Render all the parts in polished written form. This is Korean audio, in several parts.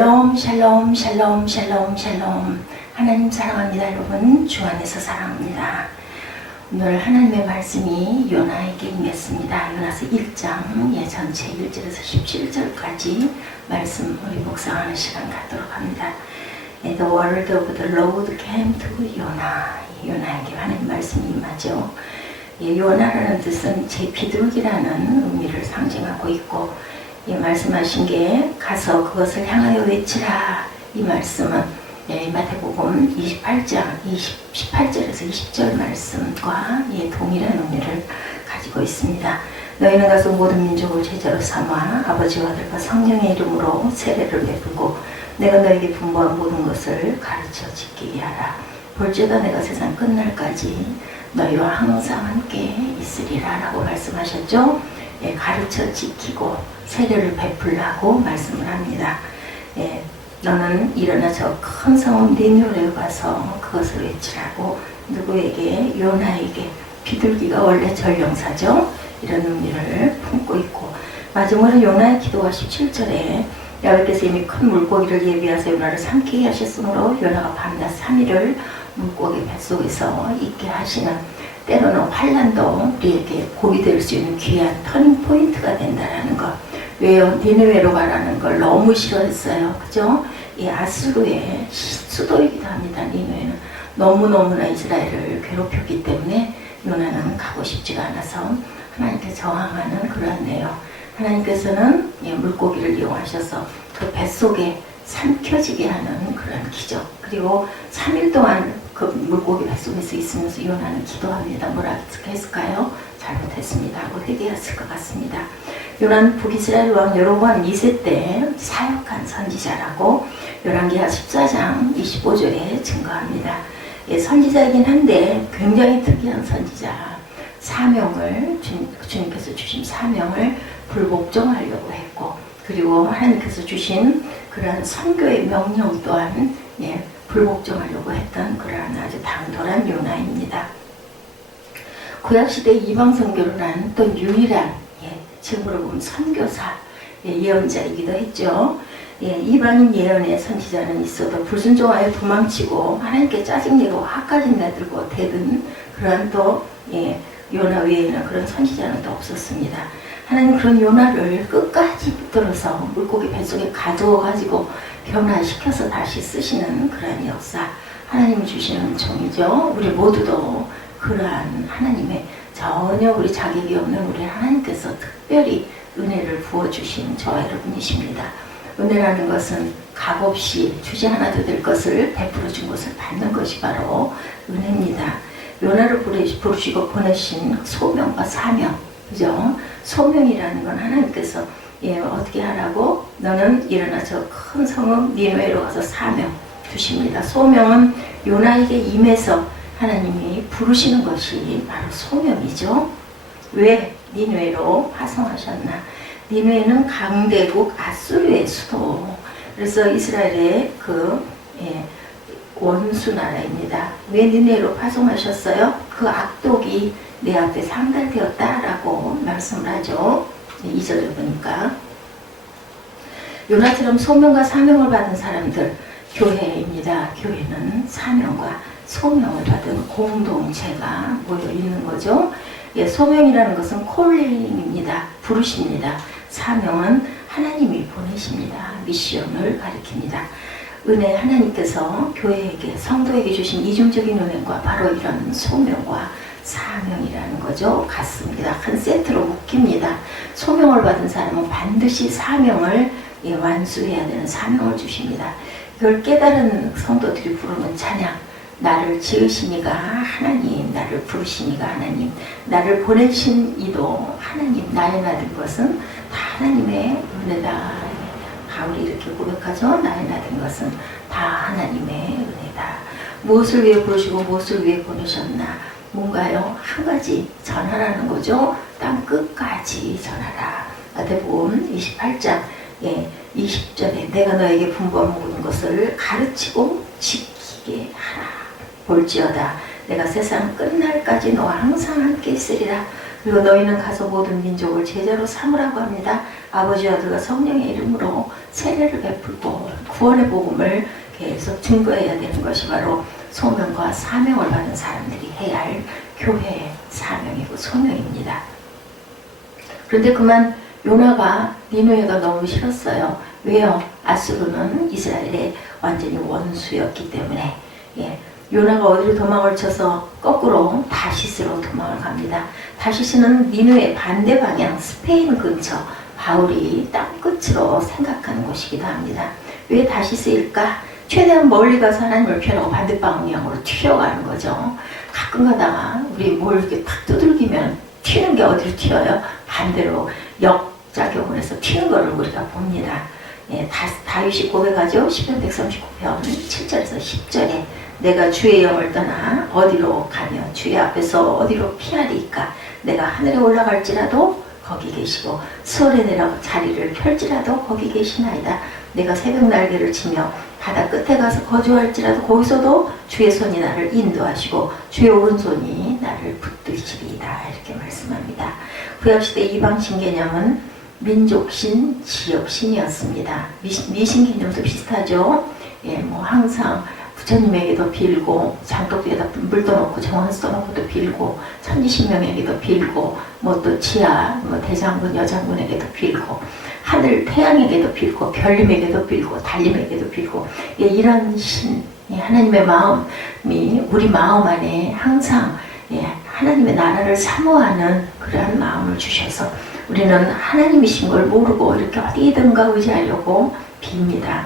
샬롬 샬롬 샬롬 샬롬 샬롬. 하나님 사랑합니다. 여러분 주 안에서 사랑합니다. 오늘 하나님의 말씀이 요나에게 임했습니다. 요나서 1장 전체 1절에서 17절까지 말씀 우리 묵상하는 시간 갖도록 합니다. The word of the Lord came to Yonah. 요나에게 하나님 말씀이 임하죠. 요나라는 뜻은 제 비둘기라는 의미를 상징하고 있고, 말씀하신 게 가서 그것을 향하여 외치라. 이 말씀은 마태복음 28장 18절에서 20절 말씀과 동일한 의미를 가지고 있습니다. 너희는 가서 모든 민족을 제자로 삼아 아버지와 아들과 성령의 이름으로 세례를 베푸고 내가 너에게 분부한 모든 것을 가르쳐 지키게 하라. 볼지어다 내가 세상 끝날까지 너희와 항상 함께 있으리라 라고 말씀하셨죠. 가르쳐 지키고 세례를 베풀라고 말씀을 합니다. 너는 일어나 저 큰 성읍 니느웨에 가서 그것을 외치라고, 누구에게? 요나에게. 비둘기가 원래 전령사죠. 이런 의미를 품고 있고, 마지막으로 요나의 기도가 17절에 여호와께서 이미 큰 물고기를 예비하사 요나를 삼키게 하셨으므로 요나가 밤낮 3일을 물고기 뱃속에서 있게 하시는, 때로는 환난도 우리에게 복이 될 수 있는 귀한 터닝 포인트가 된다라는 것. 왜요? 니느웨로 가라는 걸 너무 싫어했어요. 그죠? 이 아수르의 수도이기도 합니다. 니느웨는 너무너무나 이스라엘을 괴롭혔기 때문에 요나는 가고 싶지가 않아서 하나님께 저항하는 그러한 내용. 하나님께서는 물고기를 이용하셔서 그 뱃속에 삼켜지게 하는 그런 기적. 그리고 3일 동안 그 물고기 뱃속에서 있으면서 요나는 기도합니다. 뭐라 했을까요? 잘못했습니다 하고 회개했을 것 같습니다. 요나는 북이스라엘 왕 여로보암 2세 때 사역한 선지자라고 열왕기하 14장 25절에 증거합니다. 선지자이긴 한데 굉장히 특이한 선지자. 사명을 주님께서 주신 사명을 불복종하려고 했고, 그리고 하나님께서 주신 그러한 선교의 명령 또한 불복종하려고 했던 그러한 아주 당돌한 요나입니다. 구약시대 이방 선교를 한 또 유일한, 지금으로 보면 선교사, 예언자이기도 했죠. 이방인 예언의 선지자는 있어도 불순종하여 도망치고 하나님께 짜증내고 화까지 내들고 대든 그러한 또 요나 외에는 그런 선지자는 또 없었습니다. 하나님 그런 요나를 끝까지 붙들어서 물고기 뱃속에 가두어가지고 변화시켜서 다시 쓰시는 그런 역사, 하나님이 주시는 은총이죠. 우리 모두도 그러한 하나님의 전혀 우리 자격이 없는 우리 하나님께서 특별히 은혜를 부어주신 저와 여러분이십니다. 은혜라는 것은 값없이 주지 않아도 될 것을 베풀어 준 것을 받는 것이 바로 은혜입니다. 요나를 부르시고 보내신 소명과 사명, 그죠? 소명이라는 건 하나님께서 어떻게 하라고? 너는 일어나 저 큰 성읍 니느웨로 가서 사명 주십니다. 소명은 요나에게 임해서 하나님이 부르시는 것이 바로 소명이죠. 왜 니느웨로 파송하셨나? 니느웨는 강대국 아수르의 수도. 그래서 이스라엘의 원수 나라입니다. 왜 니느웨로 파송하셨어요? 그 악독이 내 앞에 상달되었다라고 말씀을 하죠. 2절을 보니까 요나처럼 소명과 사명을 받은 사람들, 교회입니다. 교회는 사명과 소명을 받은 공동체가 모여 있는 거죠. 소명이라는 것은 콜링입니다. 부르십니다. 사명은 하나님이 보내십니다. 미션을 가리킵니다. 은혜, 하나님께서 교회에게, 성도에게 주신 이중적인 은혜과 바로 이런 소명과 사명이라는 거죠. 같습니다. 한 세트로 묶입니다. 소명을 받은 사람은 반드시 사명을 완수해야 되는 사명을 주십니다. 이걸 깨달은 성도들이 부르는 찬양, 나를 지으신 이가 하나님, 나를 부르신 이가 하나님, 나를 보내신 이도 하나님, 나의 나된 것은 다 하나님의 은혜다. 바울이 이렇게 고백하죠. 나의 나된 것은 다 하나님의 은혜다. 무엇을 위해 부르시고 무엇을 위해 보내셨나? 뭔가요? 한 가지 전하라는 거죠. 땅 끝까지 전하라. 마태복음 28장 20절에 내가 너에게 분부한 모든 것을 가르치고 지키게 하라. 볼지어다 내가 세상 끝날까지 너와 항상 함께 있으리라. 그리고 너희는 가서 모든 민족을 제자로 삼으라고 합니다. 아버지와 아들과 성령의 이름으로 세례를 베풀고 구원의 복음을 계속 증거해야 되는 것이 바로 소명과 사명을 받은 사람들이 해야 할 교회의 사명이고 소명입니다. 그런데 그만 요나가 니느웨가 너무 싫었어요. 왜요? 아수르는 이스라엘의 완전히 원수였기 때문에. 요나가 어디로 도망을 쳐서 거꾸로 다시스로 도망을 갑니다. 다시스는 니느웨 반대 방향 스페인 근처 바울이 땅끝으로 생각하는 곳이기도 합니다. 왜 다시스일까? 최대한 멀리 가서 하나님을 피하고 반대 방향으로 튀어가는 거죠. 가끔 가다가 우리 뭘 이렇게 탁 두들기면 튀는 게 어디로 튀어요? 반대로 역작용을 해서 튀는 거를 우리가 봅니다. 다윗이 고백하죠. 시편 139편 7절에서 10절에 내가 주의 영을 떠나 어디로 가며 주의 앞에서 어디로 피하리까? 내가 하늘에 올라갈지라도 거기 계시고 수월에 내려 자리를 펼지라도 거기 계시나이다. 내가 새벽 날개를 치며 바다 끝에 가서 거주할지라도 거기서도 주의 손이 나를 인도하시고 주의 오른손이 나를 붙드시리이다. 이렇게 말씀합니다. 구약시대 이방신 개념은 민족신, 지역신이었습니다. 미신 개념도 비슷하죠. 항상 부처님에게도 빌고 장독에다 물도 넣고 정원수 넣고도 빌고 천지신명에게도 빌고 또 지하 대장군 여장군에게도 빌고 하늘 태양에게도 빌고 별님에게도 빌고 달님에게도 빌고 이런 신 하나님의 마음이 우리 마음 안에 항상 하나님의 나라를 사모하는 그러한 마음을 주셔서 우리는 하나님이신 걸 모르고 이렇게 어디든가 의지하려고 빕니다.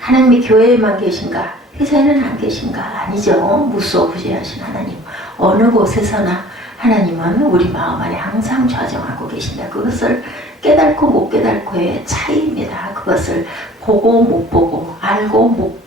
하나님이 교회에만 계신가? 회사에는 안 계신가? 아니죠. 무소부재하신 하나님. 어느 곳에서나 하나님은 우리 마음 안에 항상 좌정하고 계신다. 그것을 깨닫고 못 깨닫고의 차이입니다. 그것을 보고 못 보고, 알고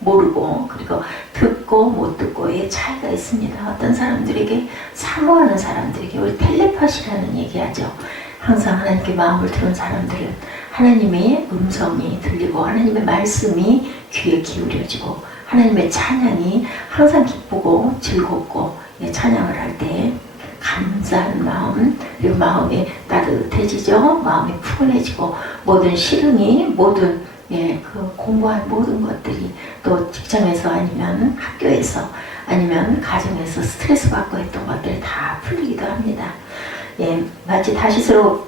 모르고, 그리고 듣고 못 듣고의 차이가 있습니다. 어떤 사람들에게 사모하는 사람들에게 우리 텔레파시라는 얘기하죠. 항상 하나님께 마음을 들은 사람들은 하나님의 음성이 들리고 하나님의 말씀이 귀에 기울여지고 하나님의 찬양이 항상 기쁘고 즐겁고 찬양을 할 때 감사한 마음 그리고 마음이 따뜻해지죠. 마음이 푸근해지고 모든 시름이 모든 그 공부한 모든 것들이 또 직장에서 아니면 학교에서 아니면 가정에서 스트레스 받고 했던 것들이 다 풀리기도 합니다.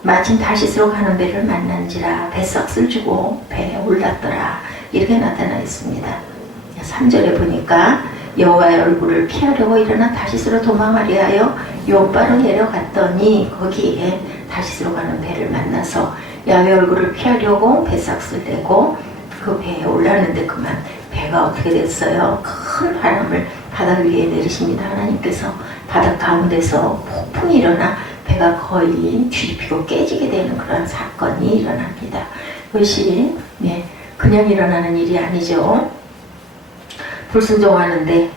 마침 다시스로 가는 배를 만난지라 뱃삭을 주고 배에 올랐더라. 이렇게 나타나 있습니다. 3절에 보니까 여호와의 얼굴을 피하려고 일어나 다시스로 도망하려 하여 요바로 내려갔더니 거기에 다시스로 가는 배를 만나서 야훼 얼굴을 피하려고 뱃삭을 내고 그 배에 올랐는데 그만 배가 어떻게 됐어요? 큰 바람을 바다 위에 내리십니다. 하나님께서 바다 가운데서 폭풍이 일어나 배가 거의 뒤집히고 깨지게 되는 그런 사건이 일어납니다. 그것이 그냥 일어나는 일이 아니죠. 불순종하는데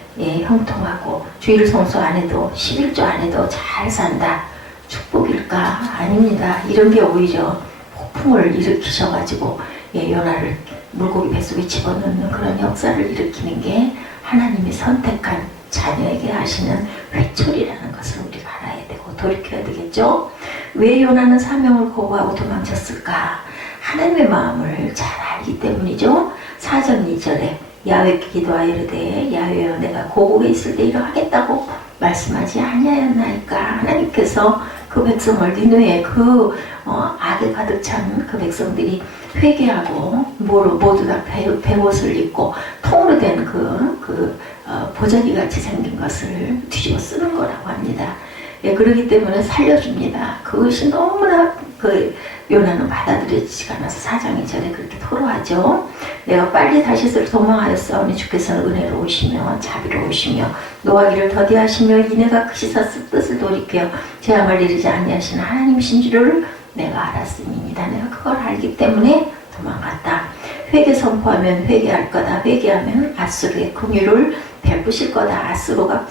형통하고 주의를 성수 안 해도 11조 안 해도 잘 산다. 축복일까? 아닙니다. 이런 게 오히려 폭풍을 일으키셔가지고 요나를 물고기 뱃속에 집어넣는 그런 역사를 일으키는 게 하나님이 선택한 자녀에게 하시는 회초리라는 것을 우리가 알아야 되고 돌이켜야 되겠죠. 왜 요나는 사명을 거부하고 도망쳤을까? 하나님의 마음을 잘 알기 때문이죠. 4절 2절에 야훼께 기도하여 이르되 야훼여 내가 고국에 있을 때 이러하겠다고 말씀하지 아니하였나이까. 하나님께서 그 백성을 니느웨의 그 악에 가득 찬 그 백성들이 회개하고 모두 다 베옷을 입고 통으로 된 보자기 같이 생긴 것을 뒤집어 쓰는 거라고 합니다. 그렇기 때문에 살려줍니다. 그것이 너무나 요나는 받아들여지지가 않아서 4장 2절에 그렇게 토로하죠. 내가 빨리 다시스로 도망하였사오니 주께서는 은혜로 오시며 자비로 오시며 노하기를 더디하시며 이내가 크시사 뜻을 돌이켜 재앙을 내리지 아니하시는 하나님이신 줄을 내가 알았음이니이다. 내가 그걸 알기 때문에 도망갔다. 회개 선포하면 회개할 거다. 회개하면 아수르의 긍휼을 베푸실 거다. 아수르가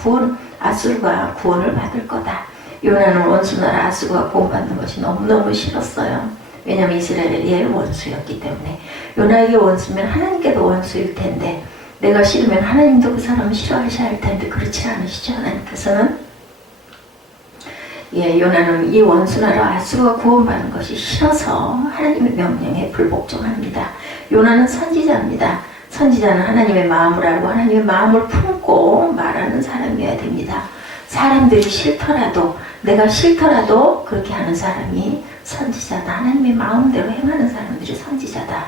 구원을 받을 거다. 요나는 원수나라 아수르가 구원받는 것이 너무너무 싫었어요. 왜냐하면 이스라엘의 원수였기 때문에. 요나에게 원수면 하나님께도 원수일 텐데 내가 싫으면 하나님도 그 사람을 싫어하셔야 할 텐데 그렇지 않으시죠. 하나님께서는 요나는 이 원수나라 아수르가 구원받는 것이 싫어서 하나님의 명령에 불복종합니다. 요나는 선지자입니다. 선지자는 하나님의 마음을 알고 하나님의 마음을 품고 말하는 사람이어야 됩니다. 사람들이 싫더라도, 내가 싫더라도 그렇게 하는 사람이 선지자다. 하나님의 마음대로 행하는 사람들이 선지자다.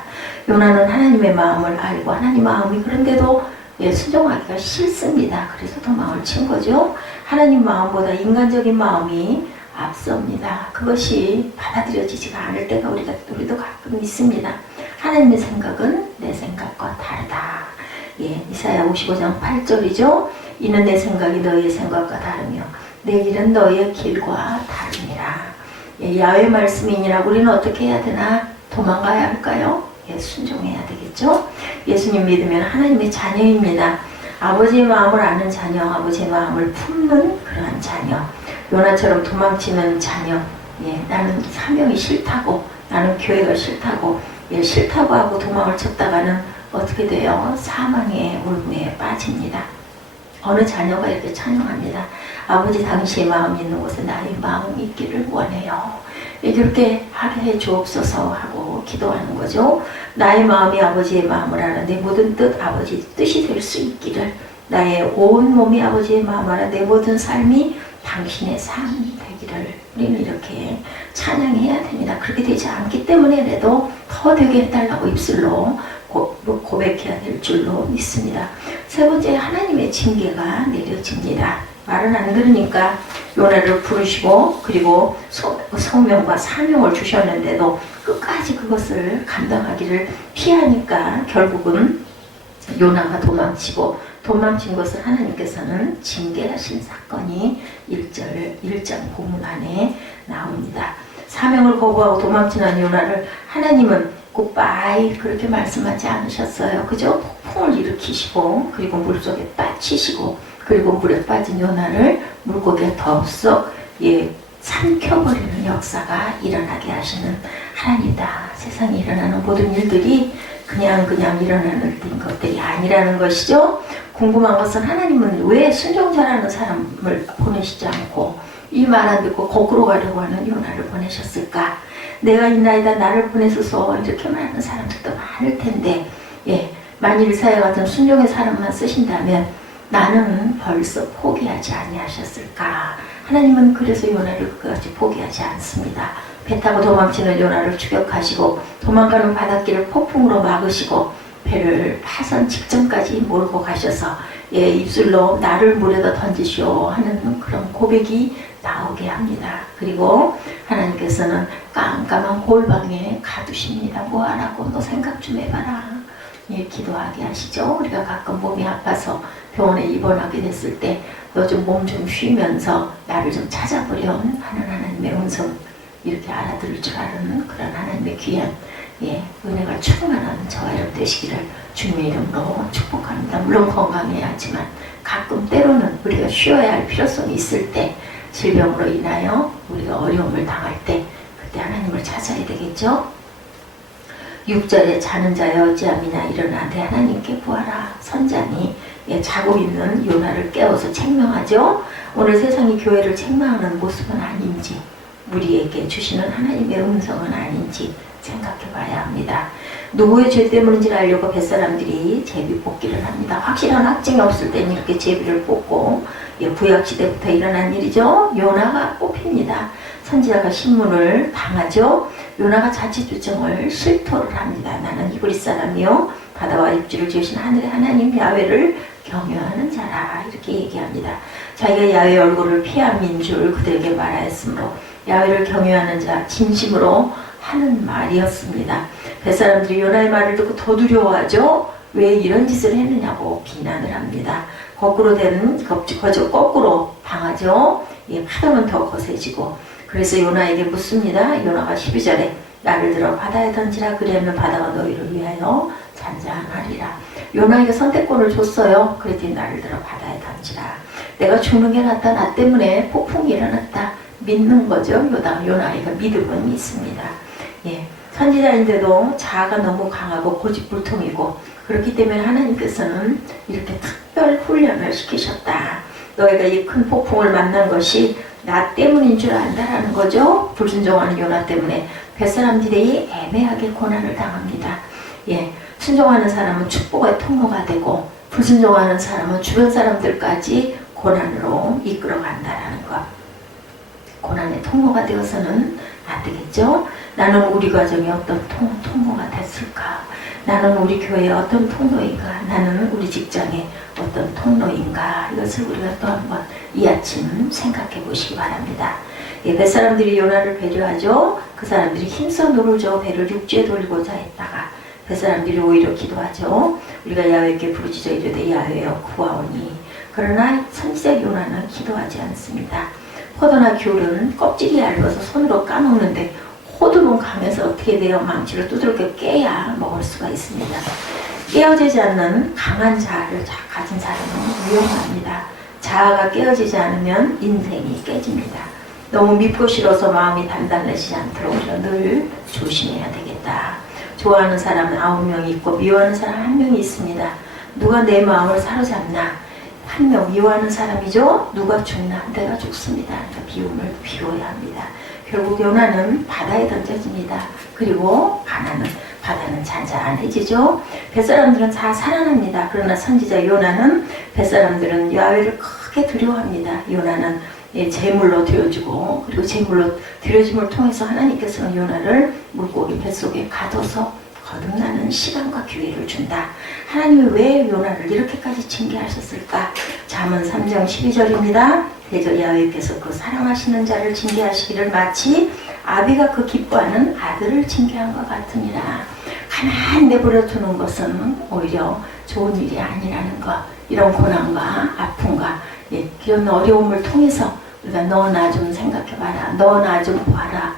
요나는 하나님의 마음을 알고 하나님 마음이 그런데도 순종하기가 싫습니다. 그래서 도망을 친 거죠. 하나님 마음보다 인간적인 마음이 앞섭니다. 그것이 받아들여지지가 않을 때가 우리도 가끔 있습니다. 하나님의 생각은 내 생각과 다르다. 이사야 55장 8절이죠. 이는 내 생각이 너희의 생각과 다르며 내 길은 너희의 길과 다르니라. 야훼 말씀이니라. 우리는 어떻게 해야 되나? 도망가야 할까요? 순종해야 되겠죠. 예수님 믿으면 하나님의 자녀입니다. 아버지의 마음을 아는 자녀, 아버지의 마음을 품는 그러한 자녀, 요나처럼 도망치는 자녀. 나는 사명이 싫다고, 나는 교회가 싫다고, 싫다고 하고 도망을 쳤다가는 어떻게 돼요? 사망의 올무에 빠집니다. 어느 자녀가 이렇게 찬양합니다. 아버지 당신의 마음이 있는 곳에 나의 마음이 있기를 원해요. 이렇게 하게 해 주옵소서 하고 기도하는 거죠. 나의 마음이 아버지의 마음을 알아 내 모든 뜻 아버지 뜻이 될 수 있기를, 나의 온 몸이 아버지의 마음 알아 내 모든 삶이 당신의 삶이 되기를, 우리는 이렇게 찬양해야 됩니다. 그렇게 되지 않기 때문에라도 더 되게 해달라고 입술로 고백해야 될 줄로 믿습니다. 세 번째, 하나님의 징계가 내려집니다. 말은 안 들으니까 요나를 부르시고 그리고 성명과 사명을 주셨는데도 끝까지 그것을 감당하기를 피하니까 결국은 요나가 도망친 것을 하나님께서는 징계하신 사건이 1장 본문 안에 나옵니다. 사명을 거부하고 도망치는 요나를 하나님은 굿바이 그렇게 말씀하지 않으셨어요. 그죠? 폭풍을 일으키시고 그리고 물속에 빠치시고 그리고 물에 빠진 요나를 물고기에 덥석 삼켜버리는 역사가 일어나게 하시는 하나님이다. 세상에 일어나는 모든 일들이 그냥 일어나는 것들이 아니라는 것이죠. 궁금한 것은 하나님은 왜 순종자라는 사람을 보내시지 않고 이 말 안 듣고 거꾸로 가려고 하는 요나를 보내셨을까? 내가 있나이다 나를 보내소서 이렇게 말하는 사람들도 많을 텐데 만일 이사야 같은 순종의 사람만 쓰신다면 나는 벌써 포기하지 아니하셨을까? 하나님은 그래서 요나를 끝까지 포기하지 않습니다. 배 타고 도망치는 요나를 추격하시고 도망가는 바닷길을 폭풍으로 막으시고 배를 파선 직전까지 몰고 가셔서 입술로 나를 물에다 던지시오 하는 그런 고백이 나오게 합니다. 그리고 하나님께서는 깜깜한 골방에 가두십니다. 뭐하라고? 너 생각 좀 해봐라. 기도하게 하시죠. 우리가 가끔 몸이 아파서 병원에 입원하게 됐을 때 너 좀 몸 좀 쉬면서 나를 좀 찾아보렴 하는 하나님의 음성, 이렇게 알아들을 줄 아는 그런 하나님의 귀한 은혜가 충만한 저와 여러분 되시기를 주님의 이름으로 축복합니다. 물론 건강해야 하지만 가끔 때로는 우리가 쉬어야 할 필요성이 있을 때, 질병으로 인하여 우리가 어려움을 당할 때 그때 하나님을 찾아야 되겠죠. 6절에 자는 자여 어찌함이나 일어나 내 하나님께 구하라. 선장이 자고 있는 요나를 깨워서 책망하죠. 오늘 세상이 교회를 책망하는 모습은 아닌지, 우리에게 주시는 하나님의 음성은 아닌지 생각해 봐야 합니다. 누구의 죄 때문인지를 알려고 뱃사람들이 제비 뽑기를 합니다. 확실한 확증이 없을 때는 이렇게 제비를 뽑고 구약시대부터 일어난 일이죠. 요나가 뽑힙니다. 선지자가 신문을 당하죠. 요나가 자치주청을 실토를 합니다. 나는 이브리 사람이요 바다와 입지를 지으신 하늘의 하나님 야훼를 경외하는 자라 이렇게 얘기합니다. 자기가 야훼의 얼굴을 피함인 줄 그들에게 말하였으므로 야훼를 경외하는 자 진심으로 하는 말이었습니다. 뱃사람들이 요나의 말을 듣고 더 두려워하죠. 왜 이런 짓을 했느냐고 비난을 합니다. 거꾸로 거꾸로 당하죠. 파도는 더 거세지고 그래서 요나에게 묻습니다. 요나가 12절에 나를 들어 바다에 던지라 그리하면 바다가 너희를 위하여 잔잔하리라. 요나에게 선택권을 줬어요. 그랬더니 나를 들어 바다에 던지라. 내가 죽는 게 낫다. 나 때문에 폭풍이 일어났다. 믿는 거죠. 요나에게 믿음은 있습니다. 선지자인데도 자아가 너무 강하고 고집불통이고 그렇기 때문에 하나님께서는 이렇게 특별 훈련을 시키셨다. 너희가 이 큰 폭풍을 만난 것이 나 때문인 줄 안다라는 거죠. 불순종하는 요나 때문에 뱃사람들이 애매하게 고난을 당합니다. 예, 순종하는 사람은 축복의 통로가 되고 불순종하는 사람은 주변 사람들까지 고난으로 이끌어 간다라는 것. 고난의 통로가 되어서는 안 되겠죠. 나는 우리 가정에 어떤 통로가 됐을까? 나는 우리 교회에 어떤 통로인가? 나는 우리 직장에 어떤 통로인가? 이것을 우리가 또 한번 이 아침 생각해 보시기 바랍니다. 예, 뱃사람들이 요나를 배려하죠. 그 사람들이 힘써 노르죠. 배를 육지에 돌리고자 했다가 뱃사람들이 오히려 기도하죠. 우리가 야훼께 부르짖어 이르되 야훼여 구하오니. 그러나 선지자 요나는 기도하지 않습니다. 포도나 귤은 껍질이 얇아서 손으로 까먹는데 호두는 강해서 어떻게 돼요? 망치를 두들겨 깨야 먹을 수가 있습니다. 깨어지지 않는 강한 자아를 가진 사람은 위험합니다. 자아가 깨어지지 않으면 인생이 깨집니다. 너무 밉고 싫어서 마음이 단단해지지 않도록 우리가 늘 조심해야 되겠다. 좋아하는 사람은 9명이 있고 미워하는 사람 1명이 있습니다. 누가 내 마음을 사로잡나? 1명 미워하는 사람이죠. 누가 죽나? 내가 죽습니다. 그러니까 비움을 비워야 합니다. 결국 요나는 바다에 던져집니다. 그리고 바다는 잔잔해지죠. 뱃사람들은 다 살아납니다. 그러나 선지자 요나는 뱃사람들은 야훼를 크게 두려워합니다. 요나는 제물로 드려주고 그리고 제물로 드려짐을 통해서 하나님께서는 요나를 물고기 뱃속에 가둬서 거듭나는 시간과 기회를 준다. 하나님이 왜 요나를 이렇게까지 징계하셨을까? 잠언 3장 12절입니다. 대저 야훼께서 그 사랑하시는 자를 징계하시기를 마치 아비가 그 기뻐하는 아들을 징계한 것 같으니라. 가만히 내버려 두는 것은 오히려 좋은 일이 아니라는 것. 이런 고난과 아픔과 이런 어려움을 통해서 우리가 너 나 좀 생각해봐라. 너 나 좀 봐라.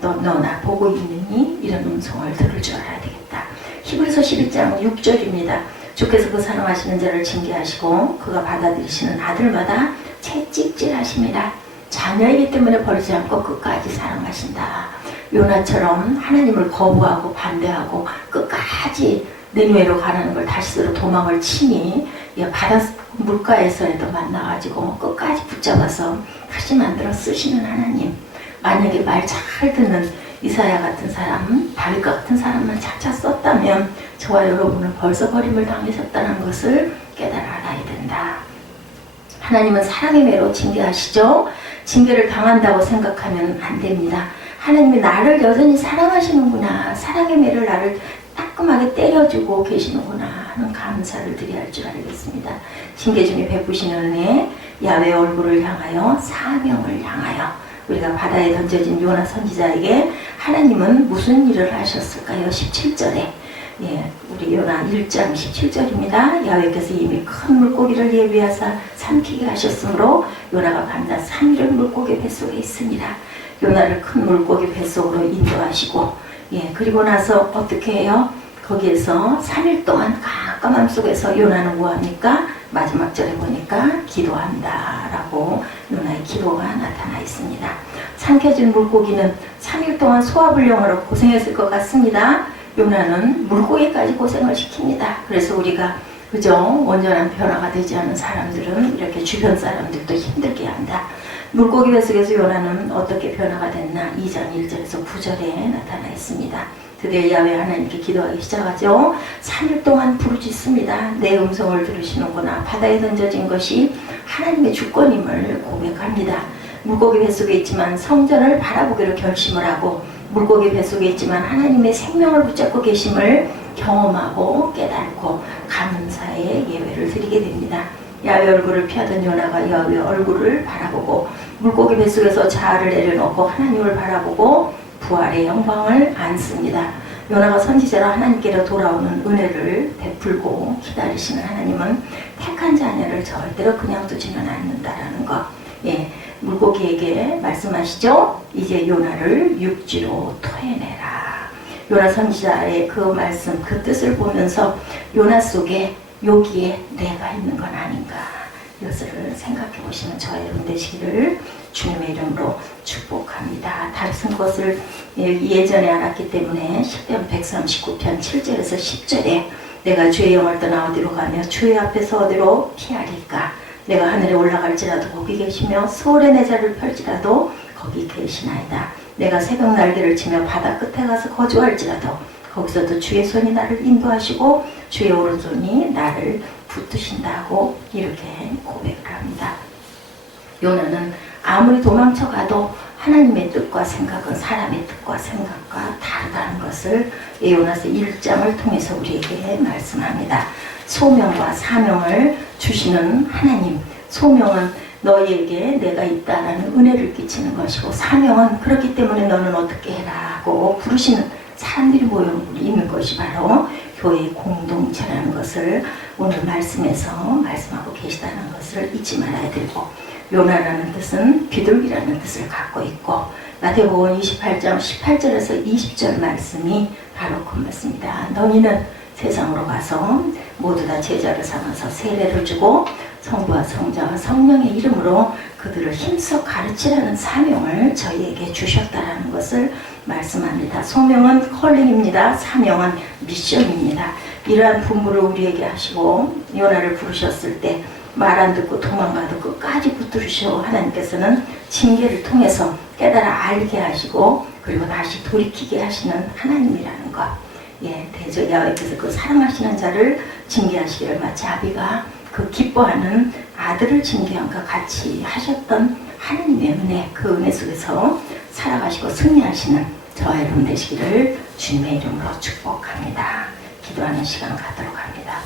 너 나 보고 있느니? 이런 음성을 들을 줄 알아야 되겠다. 히브리서 11장 6절입니다. 주께서 그 사랑하시는 자를 징계하시고 그가 받아들이시는 아들마다 채찍질하심이라. 자녀이기 때문에 버리지 않고 끝까지 사랑하신다. 요나처럼 하나님을 거부하고 반대하고 끝까지 내누에로 가라는 걸 다시스로 도망을 치니 바다 물가에서라도 만나가지고 끝까지 붙잡아서 다시 만들어 쓰시는 하나님. 만약에 말 잘 듣는 이사야 같은 사람, 다윗 같은 사람만 찾아 썼다면 저와 여러분은 벌써 버림을 당하셨다는 것을 깨달아 알아야 된다. 하나님은 사랑의 매로 징계하시죠. 징계를 당한다고 생각하면 안 됩니다. 하나님이 나를 여전히 사랑하시는구나. 사랑의 매를 나를 따끔하게 때려주고 계시는구나 하는 감사를 드려야 할 줄 알겠습니다. 징계 중에 베푸시는 은혜, 야훼 얼굴을 향하여 사명을 향하여 우리가 바다에 던져진 요나 선지자에게 하나님은 무슨 일을 하셨을까요? 17절에 우리 요나 1장 17절입니다. 야훼께서 이미 큰 물고기를 예비하사 삼키게 하셨으므로 요나가 밤낮 3일을 물고기 뱃속에 있으니라. 요나를 큰 물고기 뱃속으로 인도하시고 그리고 나서 어떻게 해요? 거기에서 3일 동안 깜깜함 속에서 요나는 뭐합니까? 마지막 절에 보니까 기도한다 라고 요나의 기도가 나타나 있습니다. 삼켜진 물고기는 3일 동안 소화불량으로 고생했을 것 같습니다. 요나는 물고기까지 고생을 시킵니다. 그래서 우리가 그죠? 온전한 변화가 되지 않은 사람들은 이렇게 주변 사람들도 힘들게 한다. 물고기 뱃속에서 요나는 어떻게 변화가 됐나? 2장 1절에서 9절에 나타나 있습니다. 드디어 야훼 하나님께 기도하기 시작하죠. 3일 동안 부르짖습니다. 내 음성을 들으시는구나. 바다에 던져진 것이 하나님의 주권임을 고백합니다. 물고기 뱃속에 있지만 성전을 바라보기로 결심을 하고 물고기 뱃속에 있지만 하나님의 생명을 붙잡고 계심을 경험하고 깨닫고 감사의 예배를 드리게 됩니다. 야훼 얼굴을 피하던 요나가 야훼 얼굴을 바라보고 물고기 뱃속에서 자아를 내려놓고 하나님을 바라보고 부활의 영광을 안습니다. 요나가 선지자로 하나님께로 돌아오는 은혜를 베풀고 기다리시는 하나님은 택한 자녀를 절대로 그냥 두지는 않는다라는 것. 물고기에게 말씀하시죠. 이제 요나를 육지로 토해내라. 요나 선지자의 그 말씀, 그 뜻을 보면서 요나 속에 여기에 내가 있는 건 아닌가. 이것을 생각해 보시는 저의 여러분 되시기를 주님의 이름으로 축복합니다. 다른 것을 예전에 알았기 때문에 시편 139편 7절에서 10절에 내가 주의 영을 떠나 어디로 가며 주의 앞에서 어디로 피하리까. 내가 하늘에 올라갈지라도 거기 계시며 서울에 내 자리를 펼지라도 거기 계시나이다. 내가 새벽 날개를 치며 바다 끝에 가서 거주할지라도 거기서도 주의 손이 나를 인도하시고 주의 오른손이 나를 붙드신다고 이렇게 고백을 합니다. 요나는 아무리 도망쳐가도 하나님의 뜻과 생각은 사람의 뜻과 생각과 다르다는 것을 요나서 1장을 통해서 우리에게 말씀합니다. 소명과 사명을 주시는 하나님, 소명은 너희에게 내가 있다라는 은혜를 끼치는 것이고, 사명은 그렇기 때문에 너는 어떻게 해라 하고 부르시는 사람들이 모여 있는 것이 바로 교회의 공동체라는 것을 오늘 말씀에서 말씀하고 계시다는 것을 잊지 말아야 되고, 요나라는 뜻은 비둘기라는 뜻을 갖고 있고, 마태복음 28장 18절에서 20절 말씀이 바로 그 말씀입니다. 너희는 세상으로 가서 모두 다 제자를 삼아서 세례를 주고 성부와 성자와 성령의 이름으로 그들을 힘써 가르치라는 사명을 저희에게 주셨다라는 것을 말씀합니다. 소명은 컬링입니다. 사명은 미션입니다. 이러한 분부를 우리에게 하시고 요나를 부르셨을 때 말 안 듣고 도망가도 끝까지 붙들으시고, 하나님께서는 징계를 통해서 깨달아 알게 하시고 그리고 다시 돌이키게 하시는 하나님이라는 것. 대저 야훼께서 그 사랑하시는 자를 징계하시기를 마치 아비가 그 기뻐하는 아들을 징계함과 같이 하셨던 하나님의 은혜, 그 은혜 속에서 살아가시고 승리하시는 저와 여러분 되시기를 주님의 이름으로 축복합니다. 기도하는 시간 갖도록 합니다.